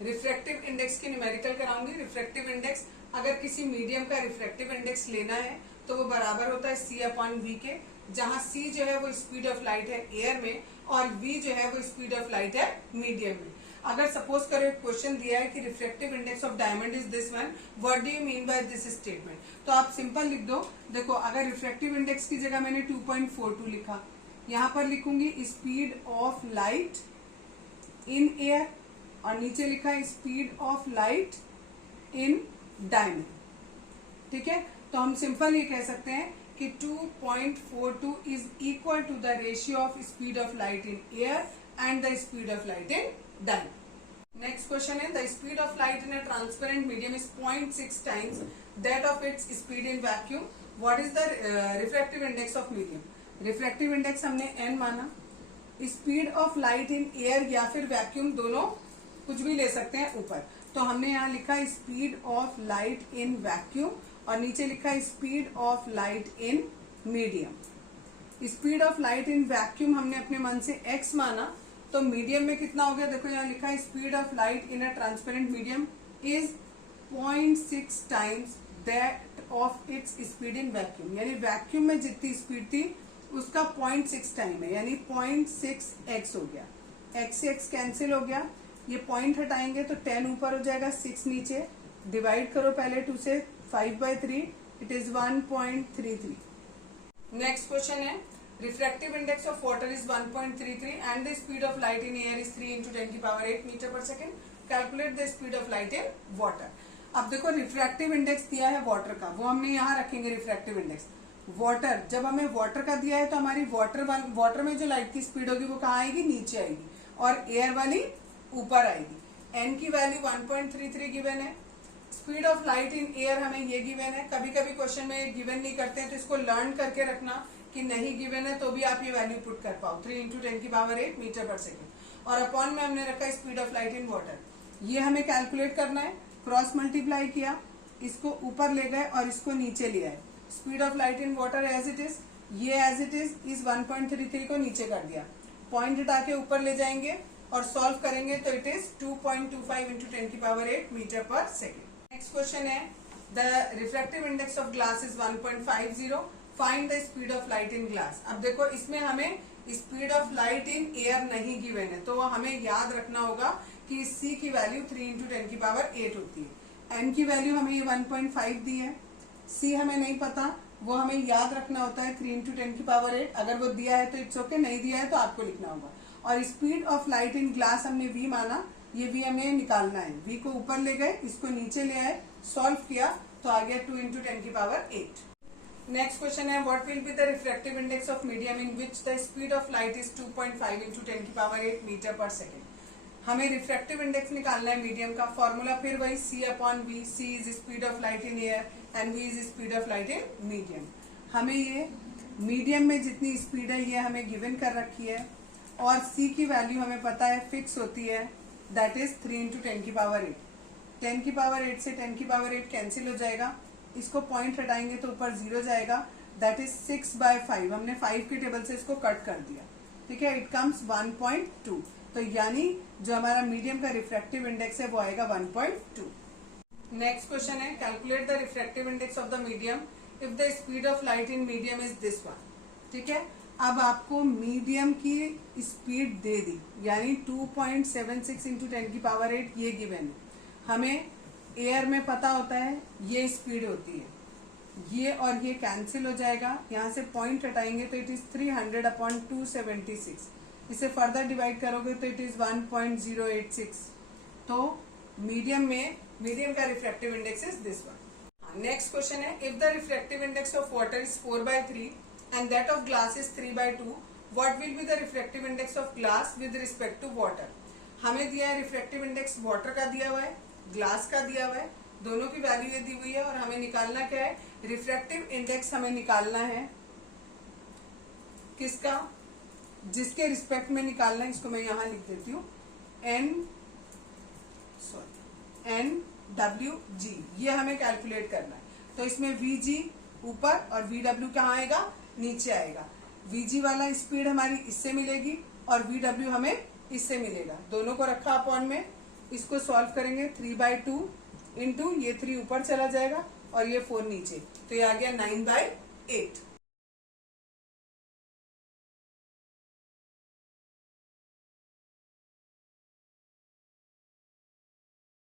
Refractive index की numerical कराऊंगी। Refractive index, अगर किसी मीडियम का रिफ्रैक्टिव इंडेक्स लेना है तो वो बराबर होता है C/V के, जहां C जो है वो स्पीड ऑफ लाइट है एयर में और V जो है वो स्पीड ऑफ लाइट है मीडियम में। अगर सपोज करो एक क्वेश्चन दिया है कि refractive index of diamond is this one, what do you mean by this statement, तो आप सिंपल लिख दो। देखो, अगर रिफ्रैक्टिव इंडेक्स की जगह मैंने 2.42 लिखा, यहां पर लिखूंगी speed of light in air और नीचे लिखा है speed of light in diamond. ठीक है, तो हम सिंपल ये कह सकते हैं कि 2.42 is equal to the ratio of speed of light in air and the speed of light in diamond. Next question है, the speed of light in a transparent medium is 0.6 times that of its speed in vacuum, what is the refractive index of medium. Refractive index हमने n माना, speed of light in air या फिर vacuum, दोनों कुछ भी ले सकते हैं ऊपर, तो हमने यहाँ लिखा speed of light in vacuum और नीचे लिखा speed of light in medium. Speed of light in vacuum हमने अपने मन से x माना, तो मीडियम में कितना हो गया, देखो यहाँ लिखा है speed of light in a transparent medium is 0.6 times that of its speed in vacuum, यानी वैक्यूम में जितनी स्पीड थी उसका 0.6 टाइम है, यानी 0.6x हो गया। x से x कैंसिल हो गया, ये पॉइंट हटाएंगे तो 10 ऊपर हो जाएगा, 6 नीचे, डिवाइड करो पहले 2 से, 5/3, इट इज 1.33। नेक्स्ट क्वेश्चन है, refractive index of water is 1.33 and the speed of light in air is 3 × 10⁸ metre पर second, calculate the speed of light in water. अब देखो, रिफ्रैक्टिव इंडेक्स दिया है वाटर का, वो हमने यहाँ रखेंगे रिफ्रैक्टिव इंडेक्स। वाटर, जब हमें वाटर का दिया है तो हमारी वाटर में जो लाइट की स्पीड होगी वो कहाँ आएगी, नीचे आएगी, और एयर वाली ऊपर आएगी। n की वैल्यू 1.33 गिवन है, speed of light in air हमें ये गिवन है। कभी कभी क्वेश्चन में गिवन नहीं करते हैं तो इसको लर्न करके रखना कि नहीं गिवन है तो भी आप ये वैल्यू पुट कर पाओ, 3 × 10⁸ मीटर पर सेकेंड, और अपॉन में हमने रखा speed of light in water. ये हमें कैलकुलेट करना है, क्रॉस मल्टीप्लाई किया, इसको ऊपर ले गए और इसको नीचे ले आए। Speed of light in water as it is, ये एज इट इज 1.33 को नीचे कर दिया, पॉइंट हटा के ऊपर ले जाएंगे और सॉल्व करेंगे तो इट इज 2.25 × 10⁸ मीटर पर सेकेंड। नेक्स्ट क्वेश्चन है, the refractive index of glass is 1.50, find the speed of light in glass. अब देखो, इसमें हमें speed of light in air नहीं गिवन है, तो हमें याद रखना होगा कि C की वैल्यू 3 × 10⁸ होती है, n की वैल्यू हमें ये 1.5 दी है, C हमें नहीं पता, वो हमें याद रखना होता है 3 × 10⁸। अगर वो दिया है तो इट्स ओके, नहीं दिया है तो आपको लिखना होगा। और speed of light in glass हमने V माना, ये V हमें निकालना है, V को ऊपर ले गए, इसको नीचे ले आए, सॉल्व किया तो आ गया 2 × 10⁸। नेक्स्ट क्वेश्चन है, what will be the refractive index of medium in which the speed of light is 2.5 × 10⁸ metre पर सेकेंड। हमें रिफ्रैक्टिव इंडेक्स निकालना है मीडियम का, फॉर्मूला फिर वही C/V, C is speed of light in air and V is speed of light in medium. हमें ये medium में जितनी स्पीड है ये हमें गिवन कर रखी है, और C की वैल्यू हमें पता है फिक्स होती है, दैट इज 3 × 10⁸। 10⁸ से 10⁸ कैंसिल हो जाएगा, इसको पॉइंट हटाएंगे तो ऊपर 0 जाएगा, दैट इज 6/5, हमने 5 की टेबल से इसको कट कर दिया, ठीक है, इट कम्स 1.2, तो यानी जो हमारा मीडियम का रिफ्रैक्टिव इंडेक्स है वो आएगा 1.2। नेक्स्ट क्वेश्चन है, calculate the refractive index of the medium if the speed of light in medium is this one. ठीक है, अब आपको मीडियम की स्पीड दे दी, यानी 2.76 × 10⁸ ये गिवन है। हमें एयर में पता होता है ये स्पीड होती है, ये और ये कैंसिल हो जाएगा, यहाँ से पॉइंट हटाएंगे तो इट इज 300/276, इसे फर्दर डिवाइड करोगे तो इट इज 1.086। तो मीडियम का refractive index is this one. Next question है, if the refractive index of water is 4/3 and that of glass is 3/2, what will be the refractive index of glass with respect to water। हमें दिया है refractive index, water का दिया हुआ है, glass का दिया हुआ है, दोनों की वैल्यू ये दी हुई है, और हमें निकालना क्या है, रिफ्रैक्टिव इंडेक्स हमें निकालना है किसका, जिसके रिस्पेक्ट में निकालना है, इसको मैं यहां लिख देती हूँ, NWG, ये हमें कैलकुलेट करना है। तो इसमें VG ऊपर और VW कहाँ आएगा, नीचे आएगा। VG वाला स्पीड हमारी इससे मिलेगी और VW हमें इससे मिलेगा, दोनों को रखा अपॉन में, इसको सॉल्व करेंगे 3/2 इंटू ये 3 ऊपर चला जाएगा और ये 4 नीचे, तो ये आ गया 9/8।